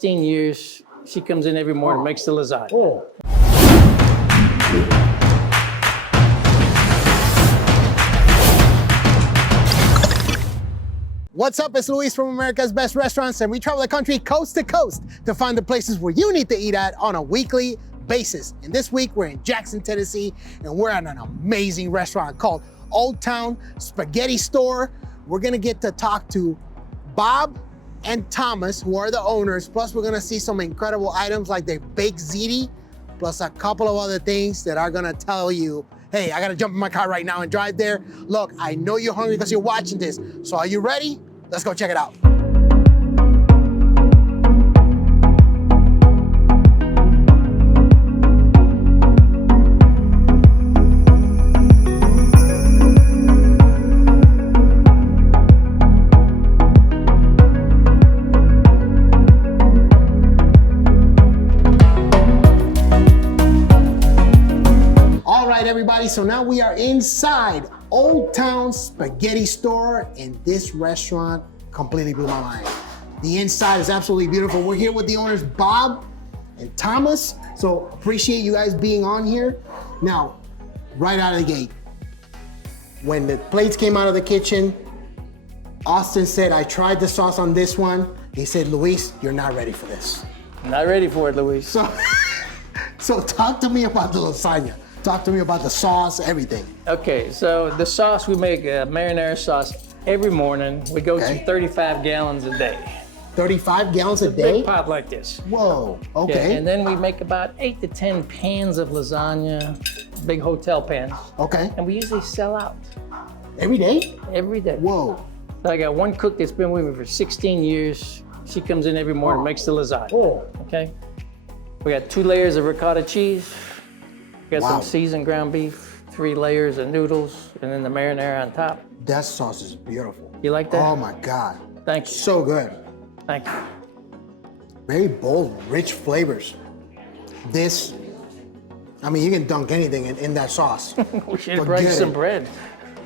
15 years, she comes in every morning, makes the lasagna. Oh. What's up? It's Luis from America's Best Restaurants, and we travel the country coast to coast to find the places where you need to eat at on a weekly basis. And this week, we're in Jackson, Tennessee, and we're at an amazing restaurant called Old Town Spaghetti Store. We're gonna get to talk to Bob and Thomas, who are the owners. Plus, we're gonna see some incredible items like they baked Ziti, plus a couple of other things that are gonna tell you, hey, I gotta jump in my car right now and drive there. Look, I know you're hungry because you're watching this. So are you ready? Let's go check it out. Everybody, so now we are inside Old Town Spaghetti Store, and this restaurant completely blew my mind. The inside is absolutely beautiful. We're here with the owners, Bob and Thomas, so appreciate you guys being on here. Now, right out of the gate, when the plates came out of the kitchen, Austin said, I tried the sauce on this one. He said, Luis, you're not ready for this. Not ready for it, Luis. So talk to me about the lasagna. Talk to me about the sauce, everything. Okay, so the sauce, we make a marinara sauce every morning. We go to 35 gallons a day. 35 gallons a day? Big pot like this. Whoa, okay. Yeah, and then we make about 8 to 10 pans of lasagna, big hotel pans. Okay. And we usually sell out. Every day? Every day. Whoa. So I got one cook that's been with me for 16 years. She comes in every morning, makes the lasagna. Oh. Okay. We got 2 layers of ricotta cheese. We got some seasoned ground beef, 3 layers of noodles, and then the marinara on top. That sauce is beautiful. You like that? Oh my God. Thank you. So good. Thank you. Very bold, rich flavors. This, I mean, you can dunk anything in that sauce. We should break some bread.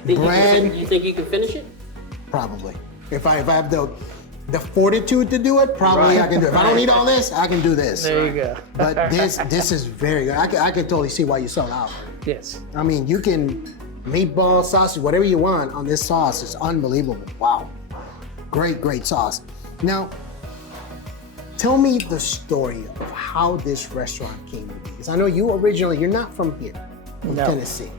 Bread. You think you can finish it? Probably. If I have the fortitude to do it, probably I can do it. If I don't eat all this, I can do this. There you go. But this is very good. I can totally see why you sold out. Yes. I mean, you can meatball, sausage, whatever you want on this sauce. It's unbelievable. Wow. Great, great sauce. Now, tell me the story of how this restaurant came to be. Because I know you're not from here, from Tennessee.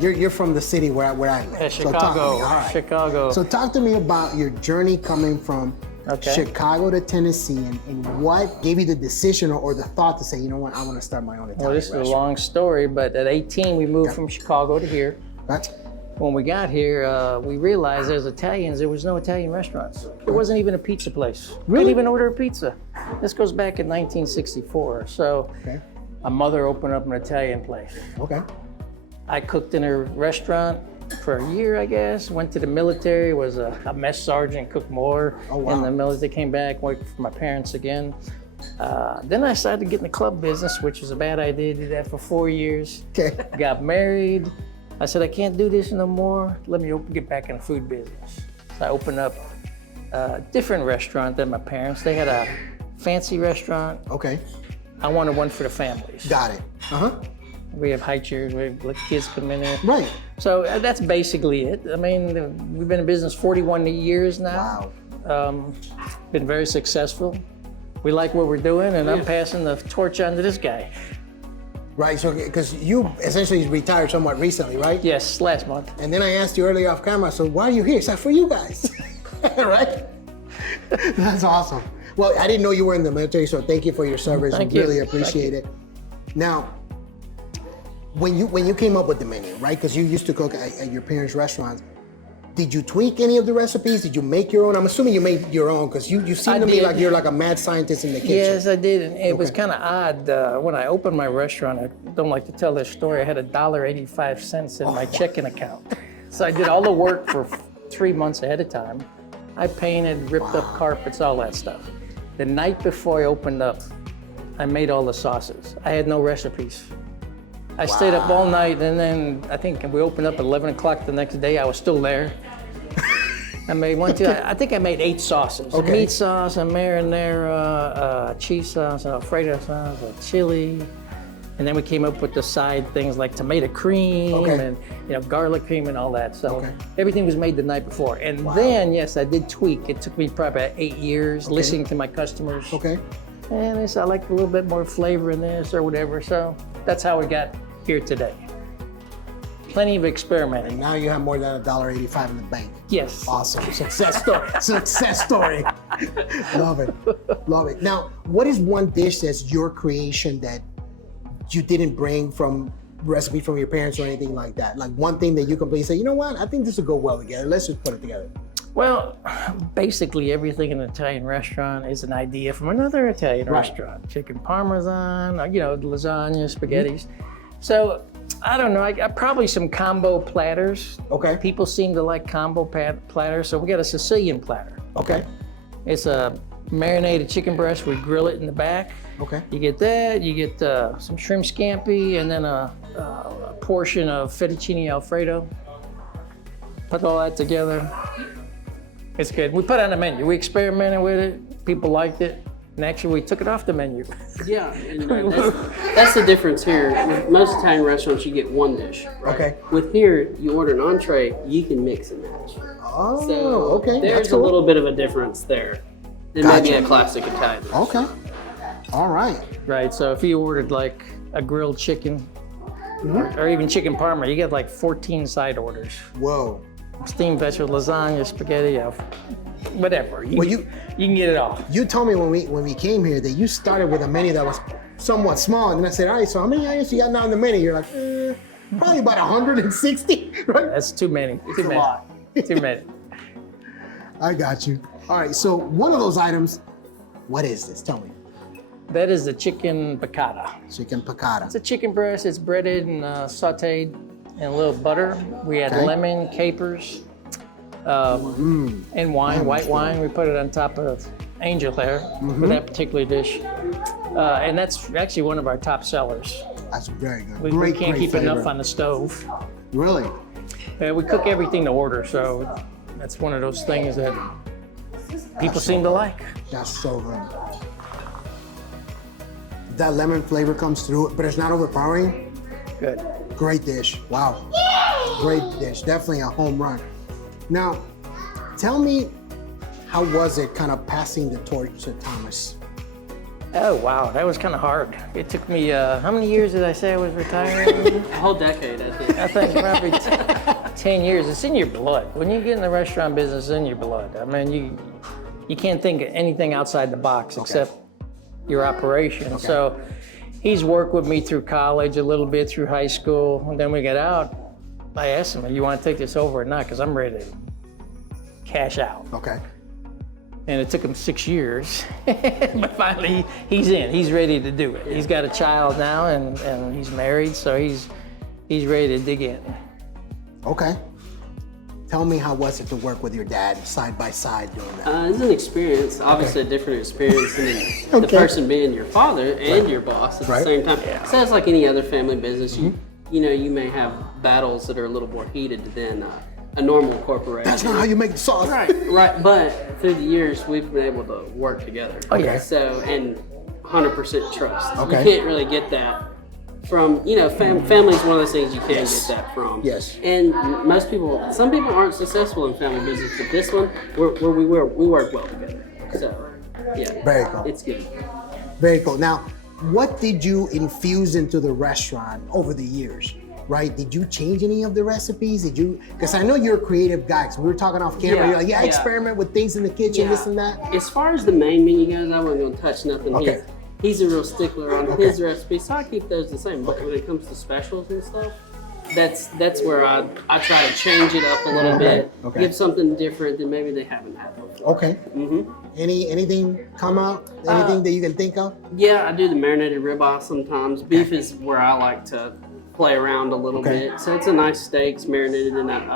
You're from the city where I live. Yeah, Chicago. Chicago. So talk to me about your journey coming from Chicago to Tennessee, and what gave you the decision or the thought to say, you know what, I want to start my own Italian Well, this restaurant. is a long story, but at 18, we moved from Chicago to here. Right. When we got here, we realized as Italians, there was no Italian restaurants. There wasn't even a pizza place. Really? Couldn't even order a pizza. This goes back in 1964. So my mother opened up an Italian place. Okay. I cooked in her restaurant for a year, I guess. Went to the military, was a mess sergeant, cooked more in the military. Came back, worked for my parents again. Then I decided to get in the club business, which was a bad idea. Did that for 4 years. Okay. Got married. I said, I can't do this no more. Let me get back in the food business. So I opened up a different restaurant than my parents. They had a fancy restaurant. Okay. I wanted one for the families. Got it. Uh-huh. We have high chairs, we let kids come in there. Right. So that's basically it. I mean, we've been in business 41 years now. Wow. Been very successful. We like what we're doing, and I'm passing the torch on to this guy. Right, so because you essentially retired somewhat recently, right? Yes, last month. And then I asked you earlier off camera, so why are you here? It's like for you guys, right? That's awesome. Well, I didn't know you were in the military, so thank you for your service. Thank we you. really appreciate it. Now, when you came up with the menu, right? Because you used to cook at your parents' restaurants. Did you tweak any of the recipes? Did you make your own? I'm assuming you made your own because you seem to me like you're like a mad scientist in the kitchen. Yes, I did. And it was kind of odd. When I opened my restaurant, I don't like to tell this story, I had $1.85 in my checking account. So I did all the work for 3 months ahead of time. I painted, ripped up carpets, all that stuff. The night before I opened up, I made all the sauces. I had no recipes. I stayed up all night, and then I think we opened up at 11 o'clock the next day. I was still there. I made one, two. I think I made 8 sauces. Okay. Meat sauce, a marinara, cheese sauce, Alfredo sauce, a chili. And then we came up with the side things like tomato cream Okay. and garlic cream and all that. So Okay. everything was made the night before. And then, yes, I did tweak. It took me probably about 8 years listening to my customers. Okay. And this, I like a little bit more flavor in this or whatever. So that's how we got here today. Plenty of experimenting. Now you have more than $1.85 in the bank. Yes. Awesome. Success story. Success story. Love it. Love it. Now, what is one dish that's your creation that you didn't bring from recipe from your parents or anything like that? Like one thing that you completely say, you know what? I think this will go well together. Let's just put it together. Well, basically everything in an Italian restaurant is an idea from another Italian restaurant. Chicken parmesan, lasagna, spaghettis. So I don't know, I got probably some combo platters. Okay. People seem to like combo platters, so we got a Sicilian platter. Okay. It's a marinated chicken breast, we grill it in the back. Okay. You get that, you get some shrimp scampi, and then a portion of fettuccine Alfredo. Put all that together. It's good. We put it on the menu. We experimented with it. People liked it. And actually, we took it off the menu. Yeah, and that's the difference here. With most Italian restaurants, you get one dish. Right? Okay. With here, you order an entree, you can mix and match. Oh, So okay. there's That's cool. a little bit of a difference there than maybe a classic Italian. Okay. All right. Right, so if you ordered like a grilled chicken or even chicken parma, you get like 14 side orders. Whoa. Steamed vegetable, lasagna, spaghetti, whatever. You can get it all. You told me when we came here that you started with a menu that was somewhat small, and then I said, all right, so how many items you got now on the menu? You're like, probably about 160, right? That's too many. It's a lot. Too many. I got you. All right, so one of those items, what is this? Tell me. That is the chicken piccata. Chicken piccata. It's a chicken breast. It's breaded and sauteed in a little butter. We add Okay. lemon, capers, and wine, white wine. We put it on top of angel hair for that particular dish. And that's actually one of our top sellers. That's very good. We can't keep flavor. enough on the stove. Really? We cook everything to order, so that's one of those things that people seem to like. That's so good. That lemon flavor comes through, but it's not overpowering. Good. Great dish. Wow. Great dish. Definitely a home run. Now, tell me, how was it kind of passing the torch to Thomas? Oh, wow, that was kind of hard. It took me, how many years did I say I was retiring? A whole decade, I think. I think probably 10 years. It's in your blood. When you get in the restaurant business, it's in your blood. I mean, you can't think of anything outside the box except your operation. So he's worked with me through college a little bit, through high school. And then we got out. I asked him, you want to take this over or not? Because I'm ready to cash out. Okay. And it took him 6 years, but finally he's in. He's ready to do it. He's got a child now, and he's married, so he's ready to dig in. Okay. Tell me, how was it to work with your dad side by side doing that? It's an experience, obviously a different experience than the person being your father and your boss at the same time. So it's like any other family business. You may have battles that are a little more heated than a normal corporation. That's not how you make the sauce. Right. But through the years, we've been able to work together. Oh, yeah. So, and 100% trust. Okay. You can't really get that from, family's one of those things you can't get that from. Yes. And some people aren't successful in family business, but this one, we work well together. So, yeah. Very cool. It's good. Very cool. Now, what did you infuse into the restaurant over the years? Right? Did you change any of the recipes? Because I know you're a creative guy. So we were talking off camera. You're like, I experiment with things in the kitchen, this and that. As far as the main menu goes, I wasn't going to touch nothing. Okay. He's a real stickler on his recipes, so I keep those the same. But when it comes to specials and stuff, that's where I try to change it up a little bit, give something different that maybe they haven't had before. Okay. Anything come out? Anything that you can think of? Yeah, I do the marinated ribeye sometimes. Beef is where I like to play around a little bit. So it's a nice steak. It's marinated in that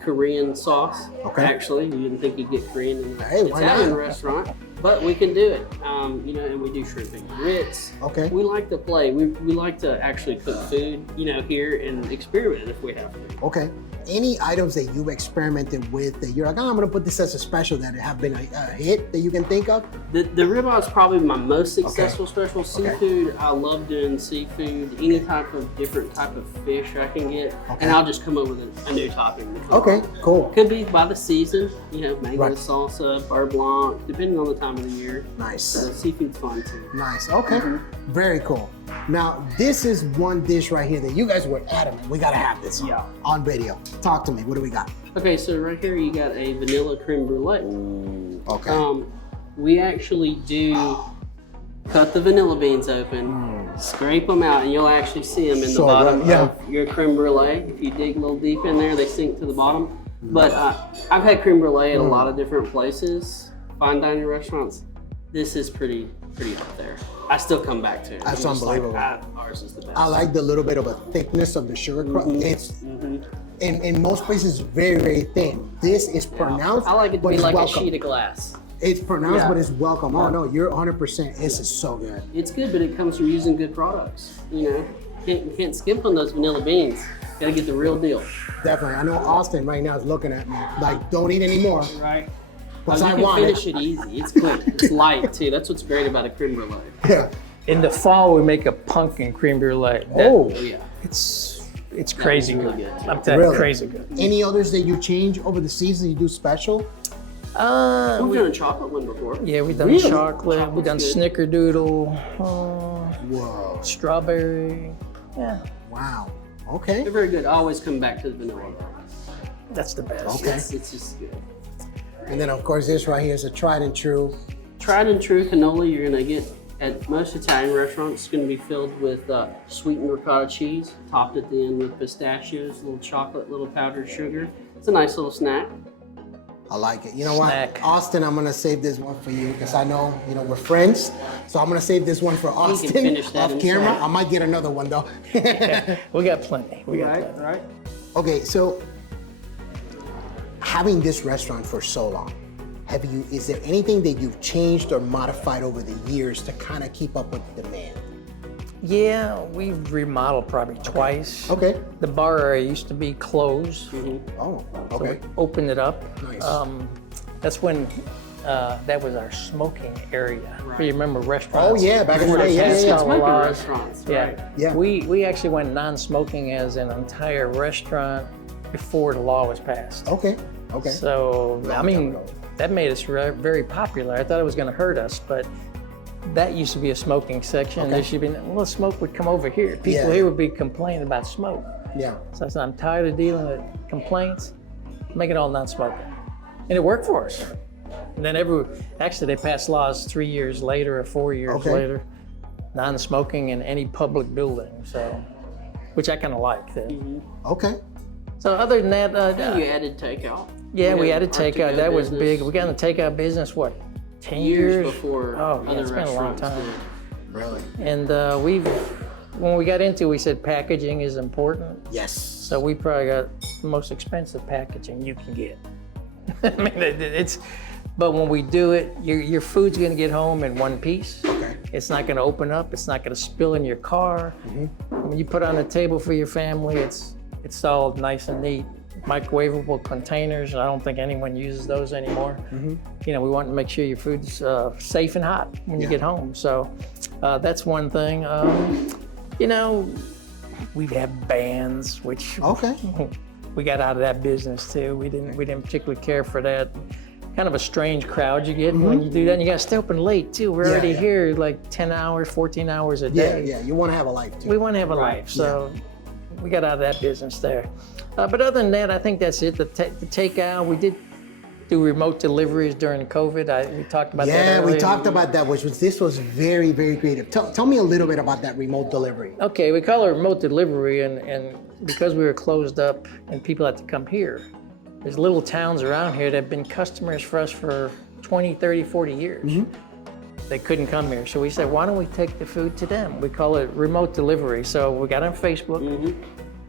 Korean sauce. Actually, you didn't think you'd get Korean in an Italian restaurant, but we can do it. And we do shrimp and grits. Okay. We like to play. We like to actually cook food, here and experiment if we have to. Okay. any items that you've experimented with that you're like, oh, I'm gonna put this as a special that have been a hit that you can think of? The ribeye is probably my most successful special. Seafood, I love doing seafood. Any type of different type of fish I can get, and I'll just come up with a new topping. Okay, cool. Could be by the season, mango salsa, beurre blanc, depending on the time of the year. Nice. Seafood's fun too. Nice. Okay. Very cool. Now, this is one dish right here that you guys were adamant. We gotta have this on video. Talk to me. What do we got? Okay, so right here you got a vanilla creme brulee. Okay. We actually do cut the vanilla beans open, scrape them out, and you'll actually see them in the bottom of your creme brulee. If you dig a little deep in there, they sink to the bottom. But I've had creme brulee at a lot of different places, fine dining restaurants. This is pretty up there. I still come back to it. That's unbelievable. Ours is the best. I like the little bit of a thickness of the sugar crust. It's in most places very, very thin. This is pronounced. I like it to be like a sheet of glass. It's pronounced, but it's welcome. Oh no, you're 100%. This is so good. It's good, but it comes from using good products. You can't skimp on those vanilla beans. You gotta get the real deal. Definitely. I know Austin right now is looking at me like, don't eat anymore. Right. Because you I can want finish it easy. It's quick. It's light too. That's what's great about a creme brulee. Yeah. In the fall, we make a pumpkin creme brulee. It's crazy really good. good. I'm telling you, crazy good. Any others that you change over the season? You do special? We've done a chocolate one before. Yeah, we've done chocolate. We've done snickerdoodle. Whoa. Strawberry. Yeah. Wow. Okay. They're very good. I always come back to the vanilla. That's the best. Okay. It's just good. And then of course this right here is a tried and true. Tried and true cannoli you're gonna get at most Italian restaurants. It's gonna be filled with sweetened ricotta cheese, topped at the end with pistachios, a little chocolate, little powdered sugar. It's a nice little snack. I like it. You know what, Austin, I'm gonna save this one for you because I know, we're friends. So I'm gonna save this one for Austin off camera. I might get another one though. We got plenty. We got plenty. Right. Okay, so having this restaurant for so long, is there anything that you've changed or modified over the years to kind of keep up with the demand? Yeah, we've remodeled probably twice. Okay. The bar area used to be closed. Oh, So okay. we opened it up. Nice. That's when that was our smoking area. You remember restaurants? Oh yeah, back in the day, yeah. Smoking restaurants, right? Yeah. We actually went non-smoking as an entire restaurant before the law was passed. Okay. So, that made us very popular. I thought it was going to hurt us, but that used to be a smoking section. There should be, smoke would come over here. People here would be complaining about smoke. Yeah. So I said, I'm tired of dealing with complaints. Make it all non-smoking. And it worked for us. And then they passed laws 3 years later or 4 years later, non-smoking in any public building. So, which I kind of like. Okay. So other than that, You added takeout. Yeah, we added takeout. That was big. We got in the takeout business, 10 years? Before it's been a long time. did. Really? And when we got into it, we said packaging is important. Yes. So we probably got the most expensive packaging you can get. But when we do it, your food's gonna get home in one piece. Okay. It's not gonna open up. It's not gonna spill in your car. When you put it on the table for your family, it's all nice and neat. Microwavable containers. I don't think anyone uses those anymore. We want to make sure your food's safe and hot when you get home. So that's one thing. We have bands, which we got out of that business too. We didn't particularly care for that. Kind of a strange crowd you get when you do that. And you got to stay open late too. We're already here like 10 hours, 14 hours a day. Yeah. You want to have a life too. We want to have a life. So we got out of that business there. But other than that, I think that's it. The takeout, we did do remote deliveries during COVID. We talked about that earlier. Yeah, we talked about that, this was very, very creative. Tell me a little bit about that remote delivery. Okay, we call it remote delivery, and because we were closed up and people had to come here, there's little towns around here that have been customers for us for 20, 30, 40 years. They couldn't come here. So we said, why don't we take the food to them? We call it remote delivery. So we got on Facebook.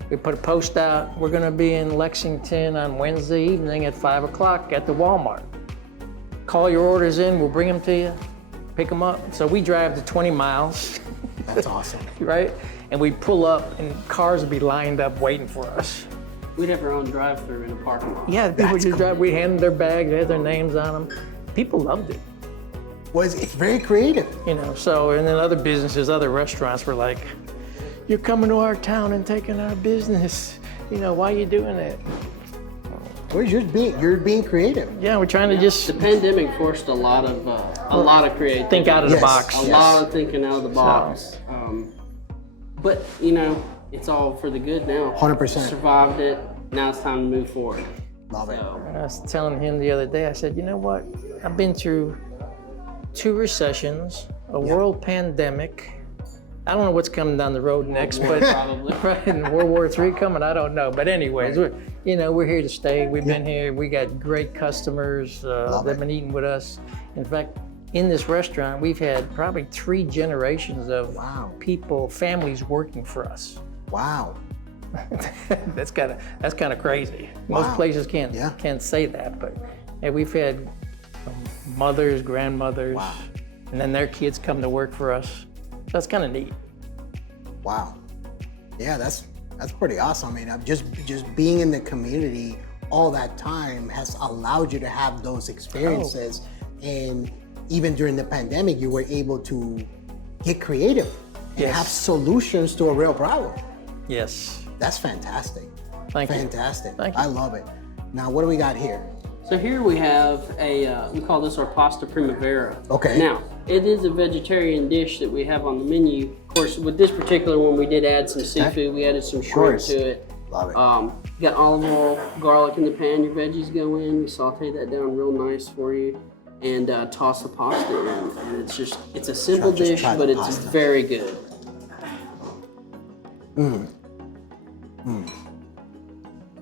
We put a post out. We're gonna be in Lexington on Wednesday evening at 5 o'clock at the Walmart. Call your orders in, we'll bring them to you, pick them up. So we drive to 20 miles. That's awesome. Right? And we pull up and cars will be lined up waiting for us. We'd have our own drive-through in a parking lot. Yeah, people That's just drive. We hand them their bags, they had their names on them. People loved it. It's very creative. You know, so, and then other businesses, other restaurants were like, you're coming to our town and taking our business. You know, why are you doing that? Well, you're being creative. Yeah, we're trying to just The pandemic forced a lot of creativity. think out of the Yes. box. A lot of thinking out of the box. But you know, it's all for the good now. 100%. Survived it. Now it's time to move forward. Love it. So, I was telling him the other day, I said, you know what? I've been through 2 recessions, a world pandemic. I don't know what's coming down the road next, but probably. right, and World War III coming, I don't know. But anyways, we're here to stay. We've been here. We got great customers. They've been eating with us. In fact, in this restaurant, we've had probably 3 generations of people, families working for us. Wow. That's kind of crazy. Most places can't say that, but we've had mothers, grandmothers, and then their kids come to work for us. That's kind of neat. Wow. Yeah, that's pretty awesome. I mean, just being in the community all that time has allowed you to have those experiences. And even during the pandemic, you were able to get creative and have solutions to a real problem. Yes. That's fantastic. Thank you. Fantastic. Thank you. I love it. Now, what do we got here? So here we have we call this our pasta primavera. Okay. Now, it is a vegetarian dish that we have on the menu. Of course, with this particular one, we did add some seafood. We added some shrimp to it. Love it. You got olive oil, garlic in the pan. Your veggies go in. We saute that down real nice for you, and toss the pasta in. And it's a simple dish, but it's pasta. very good.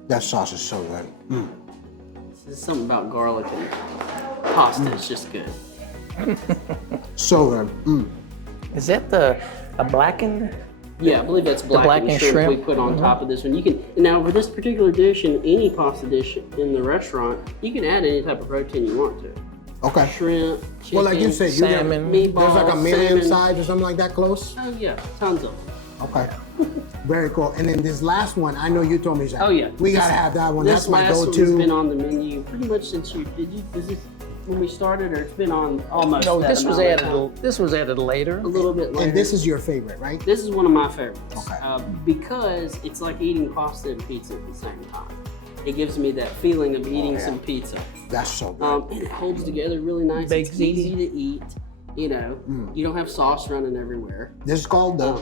That sauce is so good. There's something about garlic and pasta. It's just good. So good. Is that a blackened? Yeah, I believe that's blackened blackened shrimp we shrimp. put on top of this one. You can now for this particular dish and any pasta dish in the restaurant, you can add any type of protein you want to it. Okay. Shrimp, chicken, Well, like you said, salmon. there's like a meatballs, million salmon. sides or something like that close. Oh yeah, tons of them. Okay. Very cool. And then this last one, I know you told me that. Oh yeah, We gotta have that one. This That's my last one's go-to. been on the menu pretty much since you is this when we started, or it's been on almost. No, that this was amount of added. time. This was added later. A little bit later. And this is your favorite, right? This is one of my favorites. Okay. Because it's like eating pasta and pizza at the same time. It gives me that feeling of eating some pizza. That's so good. And it holds together really nice. Baked It's ziti. easy to eat. You know, you don't have sauce running everywhere. This is called the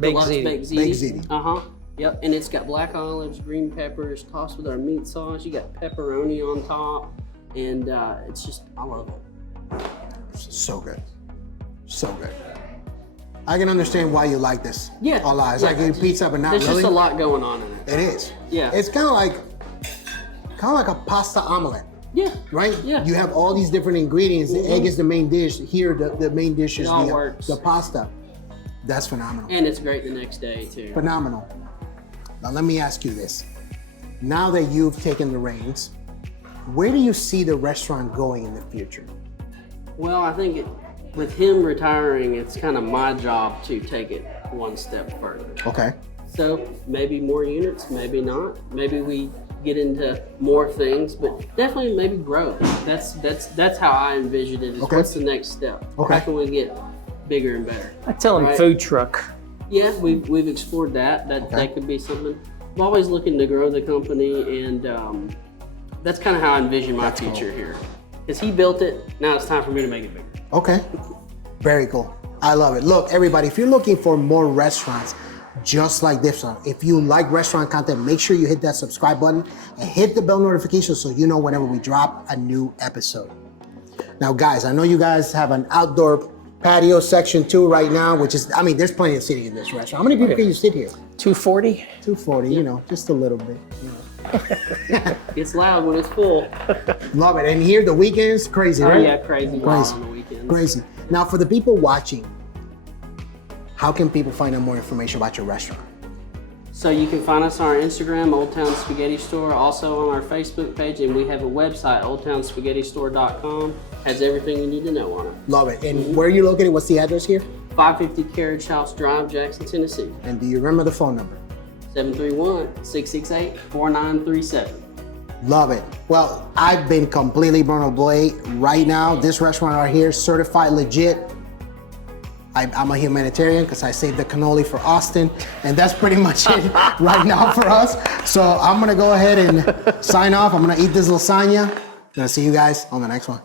Baked Deluxe ziti. baked ziti. Baked ziti. Uh-huh. Yep. And it's got black olives, green peppers, tossed with our meat sauce. You got pepperoni on top. And it's just, I love it. so good. So good. I can understand why you like this. Yeah. A lot. It's Yeah. like eating pizza, but not There's really. just a lot going on in it. It is. Yeah. It's kind of like a pasta omelet, Yeah. right? Yeah. You have all these different ingredients. The egg is the main dish. Here, the main dish is all works. the pasta. That's phenomenal. And it's great the next day, too. Phenomenal. Now let me ask you this. Now that you've taken the reins, where do you see the restaurant going in the future? Well, I think with him retiring, it's kind of my job to take it one step further. Okay. So maybe more units, maybe not. Maybe we get into more things, but definitely maybe growth. That's how I envisioned it. Is Okay. What's the next step? Okay. How can we get bigger and better? I tell them Right. food truck. Yeah, we've explored that. That could be something. I'm always looking to grow the company, and that's kind of how I envision my future here. Because he built it, now it's time for me to make it bigger. Okay. Very cool. I love it. Look, everybody, if you're looking for more restaurants just like this one, if you like restaurant content, make sure you hit that subscribe button and hit the bell notification so you know whenever we drop a new episode. Now, guys, I know you guys have an outdoor patio section too right now, which is, I mean, there's plenty of seating in this restaurant. How many people can you sit here? 240. 240, you know, just a little bit. You know. It's loud when it's full. Love it. And here, the weekends, crazy, Oh right? yeah, crazy loud on the weekends. Crazy. Now, for the people watching, how can people find out more information about your restaurant? So you can find us on our Instagram, Old Town Spaghetti Store, also on our Facebook page, and we have a website, oldtownspaghettistore.com. Has everything you need to know on it. Love it. And where are you located? What's the address here? 550 Carriage House Drive, Jackson, Tennessee. And do you remember the phone number? 731-668-4937. Love it. Well, I've been completely blown away. Right now, this restaurant right here, certified legit. I'm a humanitarian because I saved the cannoli for Austin, and that's pretty much it right now for us. So I'm gonna go ahead and sign off. I'm gonna eat this lasagna. I'm gonna see you guys on the next one.